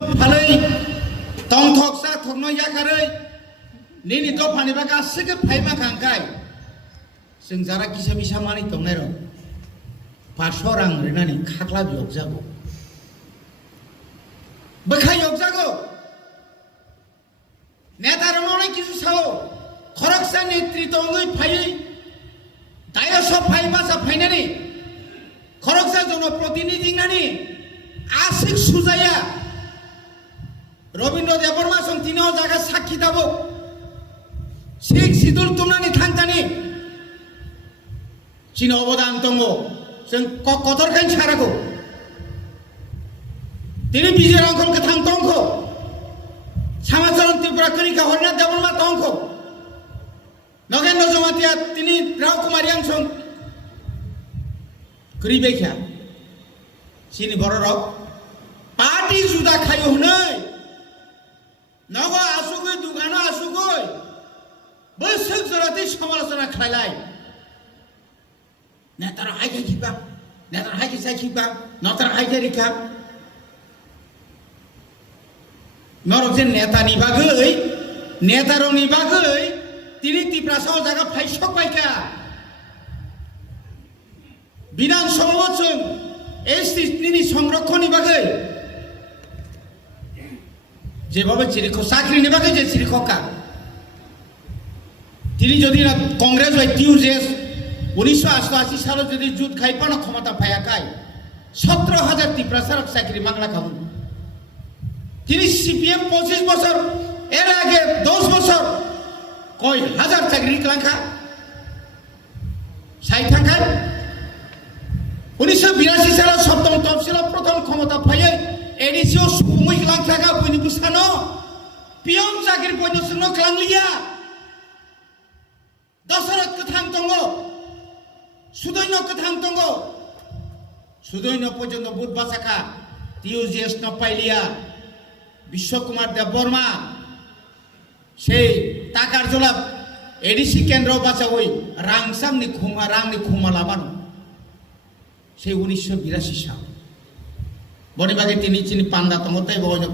Palai tong thok sa thok no ya karai nini to pani ba gassiga phaima khangkai जों Zara किसा मिसा मानि दंनाय र 500 रां रेनानि खाख्ला बियक जागौ बखा यक जागौ नेता रमनाय किसु साव खरकसा नेतृत्व ngै फायै दाया सब फाइबा सा फाइनानि खरकसा जन प्रतिनिधि नानि आसिक सुजाया रविन्द्र देबबर्मा सं तिनो जागा साक्षी दाबो शेख सिदुल तुमनानि थांतानि Cina obodan tongo, sen kotor kan carago. Tini bijar angkol ketang tongko, sama calon Tripura kini kahorna dabur mat tongko. Noken nojomatia tini rau kumariang song kiri bekya. Sini bororok, party sudah kayu hunai. Nogo asugoi dugano asugoi, besok zorati samalasana khalai. Netara haja kiba, netara haja sakiba, netara haja rika. Norokjen neta ni bagai, neta rong ni bagai, tini Tripura saw jaga faisok baika. Bidan somwotjong, esti tini সংরক্ষণ ni bagai. যেভাবে চিরিখো চাকরি ni bagai je চিরিখকা. Tini jodi na Congress হয় টিউজেস 1988 সালে যদি jute খাইপানো ক্ষমতা পায়াকাই 17000 Tripura সারক চাকরি মাংলা খাবো তিনি সিপিএম 25 বছর এর আগে 10 বছর কয় হাজার চাকরি ক্লাঙ্কা সাই থাকায় 1982 সালে সপ্তম তফসিল প্রথম ক্ষমতা পাইয়ে এডিসিও সুমুই ক্লাঙ্কা বইনি বুসানো পিয়ম চাকরি বইনো সুনো ক্লাংলিয়া দশরথ কথাং দঙ্গ Sudoino ketang tonggo, Sudoino pojono bud basaka, TUGS no pailia, Bishwakumar Debborma, সেই টাকার জোলাপ এডিসি কেন্দ্র বাঁচাওই রাংসাম নি খুমা লাবানো সেই 1982 সাল বনিবাগে তিনি চিনি পান্দা তমতাই বয়ন